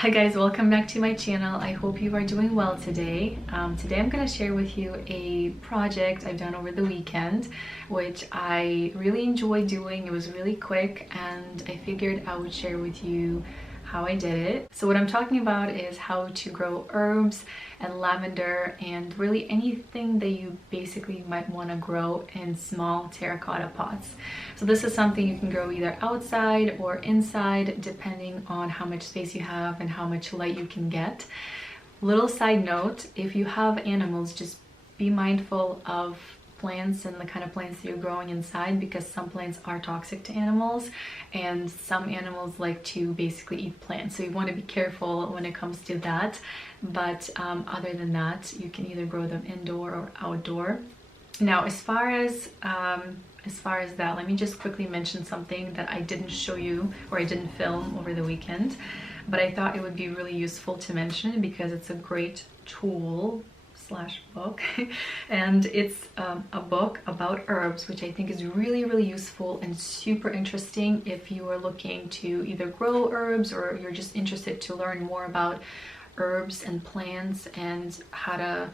Hi guys, welcome back to my channel. I hope you are doing well today. Today I'm going to share with you a project I've done over the weekend, which I really enjoyed doing. It was really quick and I figured I would share with you how I did it. So what I'm talking about is how to grow herbs and lavender and really anything that you basically might want to grow in small terracotta pots. So this is something you can grow either outside or inside depending on how much space you have and how much light you can get. Little side note, if you have animals, just be mindful of plants and the kind of plants that you're growing inside, because some plants are toxic to animals and some animals like to basically eat plants, so you want to be careful when it comes to that. But other than that, you can either grow them indoor or outdoor. Now as far as that, let me just quickly mention something that I didn't show you or I didn't film over the weekend, but I thought it would be really useful to mention because it's a great tool slash book and it's a book about herbs, which I think is really useful and super interesting if you are looking to either grow herbs or you're just interested to learn more about herbs and plants and how to,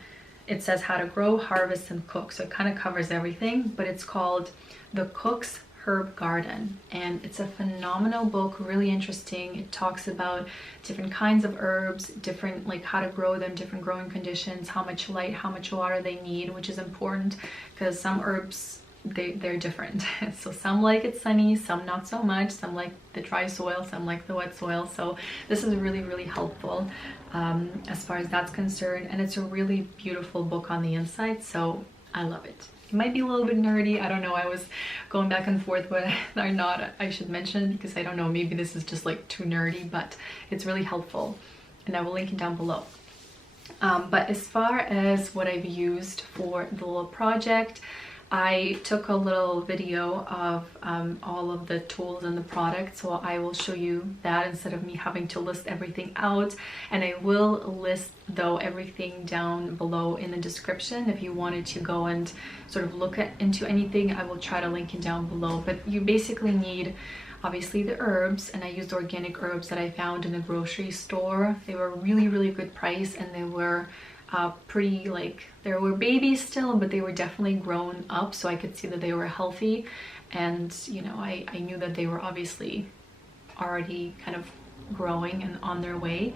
it says how to grow, harvest, and cook. So it kind of covers everything, but it's called The Cook's Herb Garden and it's a phenomenal book, really interesting. It talks about different kinds of herbs, different like how to grow them, different growing conditions, how much light, how much water they need, which is important because some herbs they're different. So some like it sunny, some not so much, some like the dry soil, some like the wet soil. So this is really helpful as far as that's concerned, and it's a really beautiful book on the inside, so I love it. It might be a little bit nerdy, I don't know, I was going back and forth whether or not I should mention because I don't know, maybe this is just like too nerdy, but it's really helpful and I will link it down below. But as far as what I've used for the little project, I took a little video of all of the tools and the products, so I will show you that instead of me having to list everything out, and I will list though everything down below in the description. If you wanted to go and sort of look into anything, I will try to link it down below. But you basically need obviously the herbs, and I used organic herbs that I found in a grocery store. They were really good price, and they were pretty, like, there were babies still, but they were definitely grown up, so I could see that they were healthy, and you know, I knew that they were obviously already kind of growing and on their way.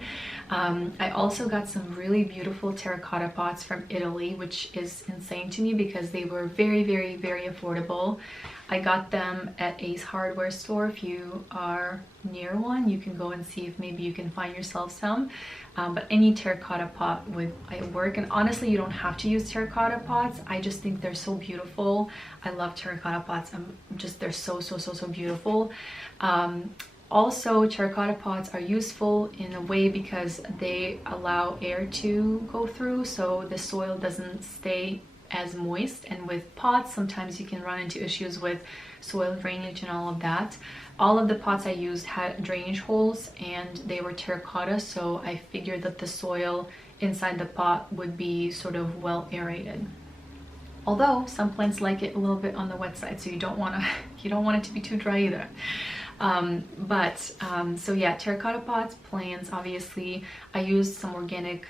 I also got some really beautiful terracotta pots from Italy, which is insane to me because they were very affordable. I got them at Ace Hardware store. If you are near one, you can go and see if maybe you can find yourself some. But any terracotta pot would work, and honestly you don't have to use terracotta pots. I just think they're so beautiful. I love terracotta pots. They're so beautiful. Also, terracotta pots are useful in a way because they allow air to go through, so the soil doesn't stay as moist, and with pots sometimes you can run into issues with soil drainage and all of that. All of the pots I used had drainage holes and they were terracotta, so I figured that the soil inside the pot would be sort of well aerated. Although some plants like it a little bit on the wet side, so you don't want it to be too dry either. So yeah, terracotta pots, plants, obviously. I used some organic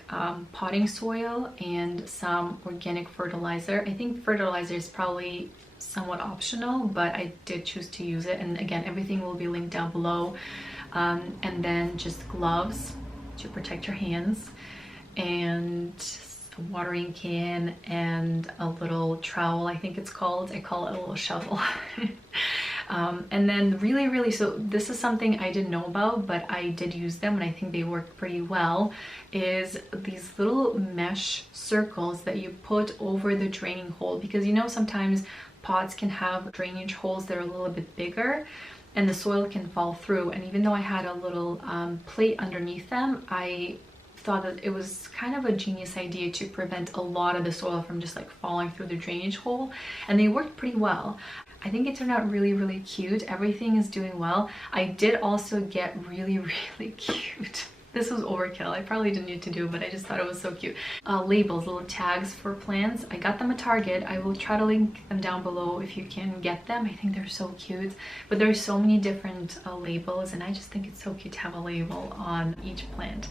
potting soil and some organic fertilizer. I think fertilizer is probably somewhat optional, but I did choose to use it, and again, everything will be linked down below. And then just gloves to protect your hands, and a watering can, and a little trowel, I think it's called. I call it a little shovel. And then really, so this is something I didn't know about, but I did use them and I think they worked pretty well, is these little mesh circles that you put over the draining hole, because you know sometimes pots can have drainage holes that are a little bit bigger and the soil can fall through. And even though I had a little plate underneath them, I thought that it was kind of a genius idea to prevent a lot of the soil from just like falling through the drainage hole, and they worked pretty well. I think it turned out really cute. Everything is doing well. I did also get really cute This was overkill. I probably didn't need to do it, but I just thought it was so cute. Labels, little tags for plants. I got them at Target. I will try to link them down below if you can get them. I think they're so cute. But there's so many different labels, and I just think it's so cute to have a label on each plant.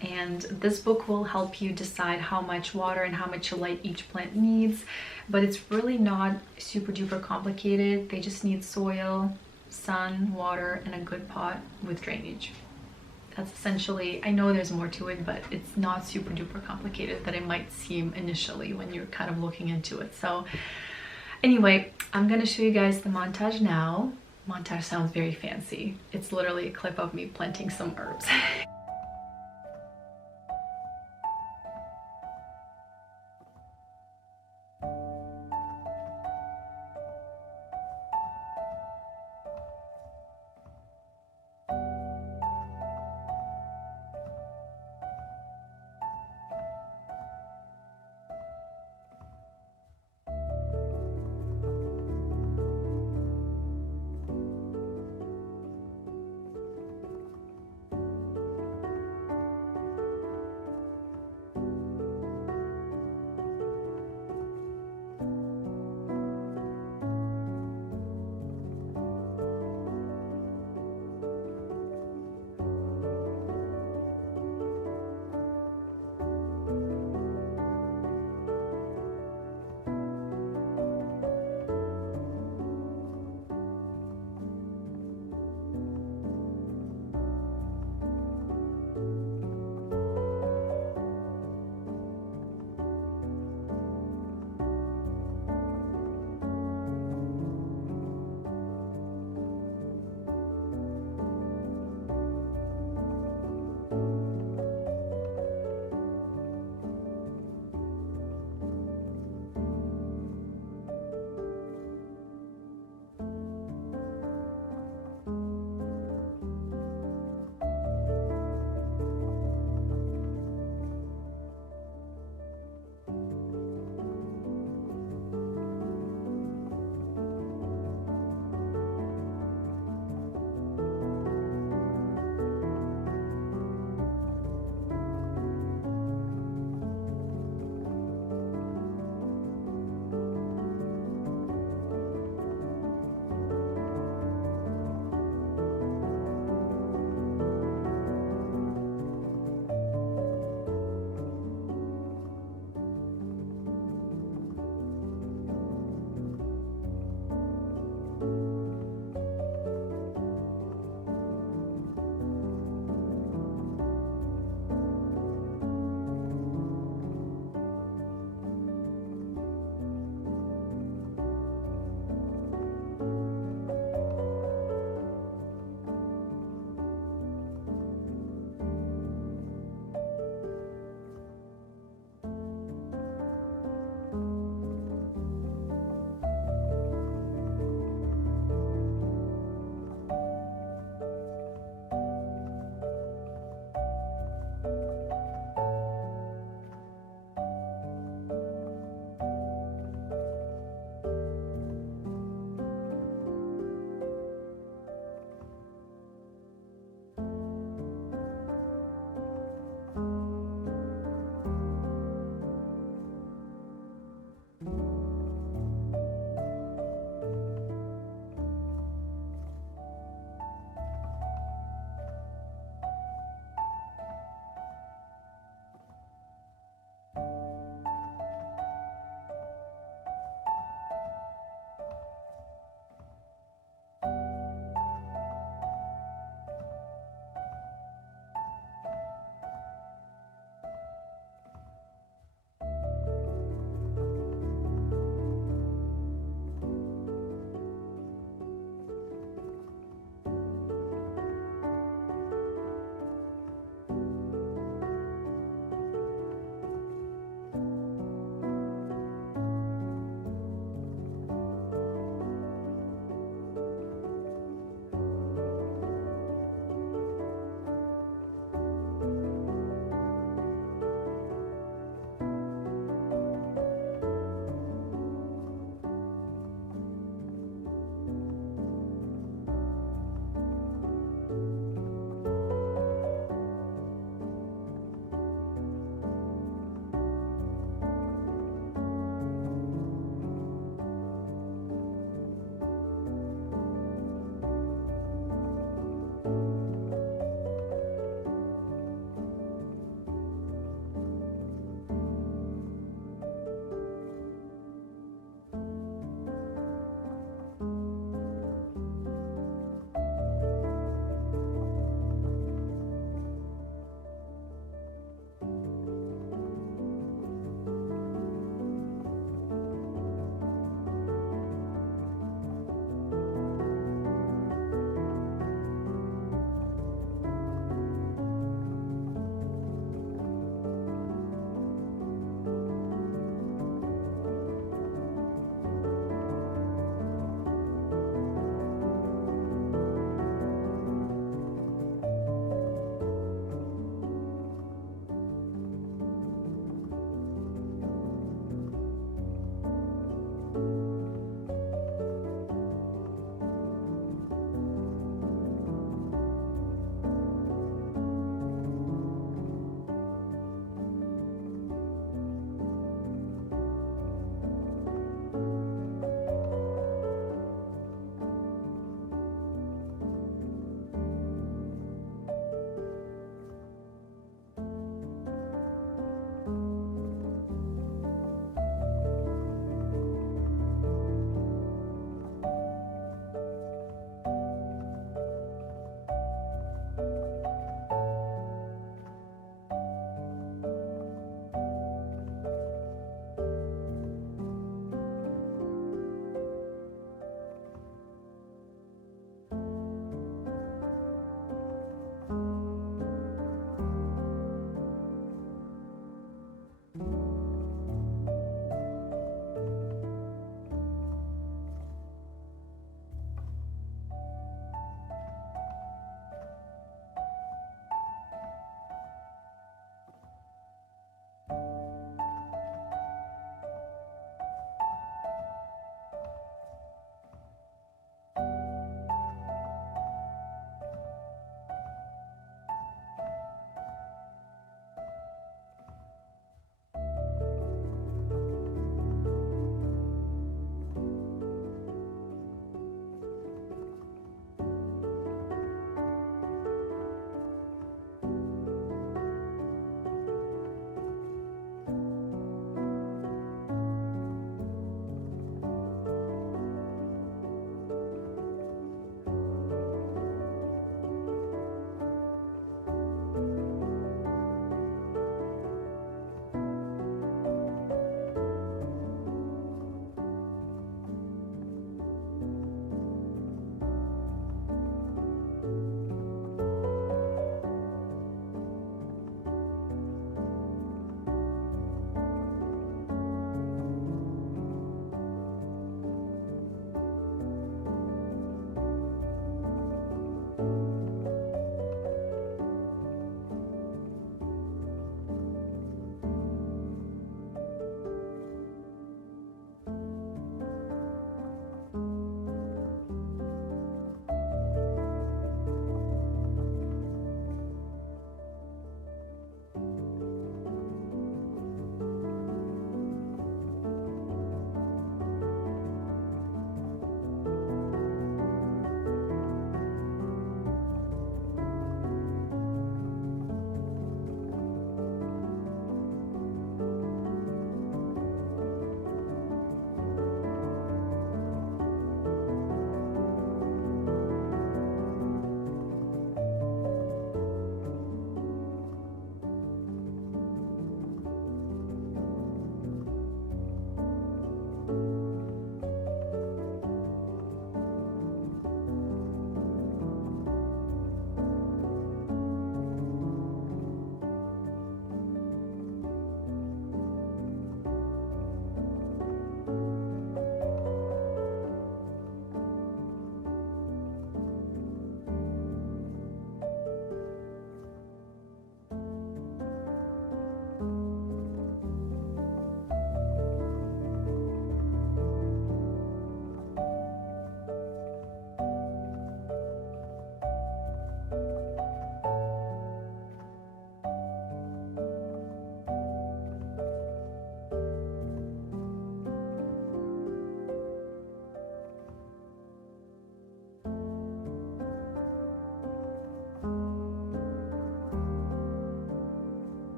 And this book will help you decide how much water and how much light each plant needs. But it's really not super duper complicated. They just need soil, sun, water, and a good pot with drainage. That's essentially, I know there's more to it, but it's not super duper complicated that it might seem initially when you're kind of looking into it. So anyway, I'm gonna show you guys the montage now. Montage sounds very fancy. It's literally a clip of me planting some herbs.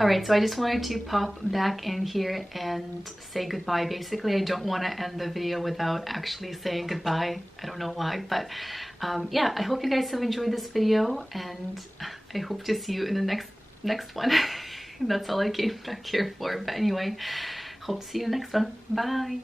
Alright, so I just wanted to pop back in here and say goodbye. Basically, I don't want to end the video without actually saying goodbye. I don't know why, but yeah, I hope you guys have enjoyed this video, and I hope to see you in the next one. That's all I came back here for. But anyway, hope to see you in the next one. Bye!